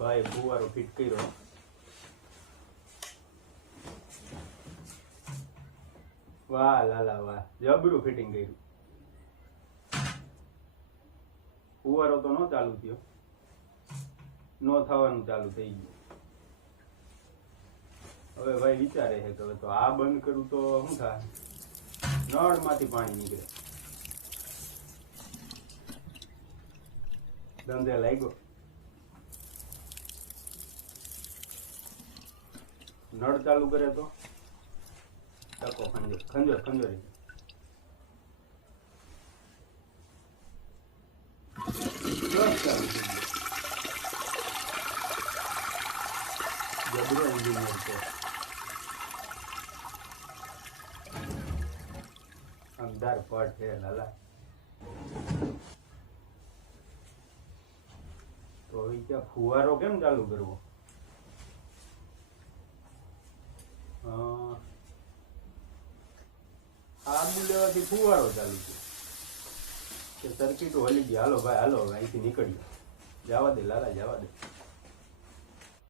ભાઈ ફુવારો ફિટ કર્યો. વાહ લાલા વાહ, જબરું ફિટિંગ કર્યું. ફુવારો તો નો ચાલુ થયો, નો થવાનું ચાલુ થઈ ગયું. હવે ભાઈ વિચારે છે કે હવે તો આ બંધ કરું તો શું થાય, નળમાંથી પાણી નીકળે. ધંધે લાગ્યો. નળ ચાલુ કરે તો ટકો ખંજર ખંજર ખંજરી. ચાલુ થઈ ગયો. જબરો એન્જિનિયર છે. અંધાર પડ છે લાલા. તો હવે ક્યાં ફુવારો કેમ ચાલુ કરવો? આબુ લેવાથી ફુવારો ચાલુ છે. સર્કિટ હલી ગઈ. હાલો ભાઈ હાલો, અહીંથી નીકળીએ. જવા દે લાલા, જવા દે.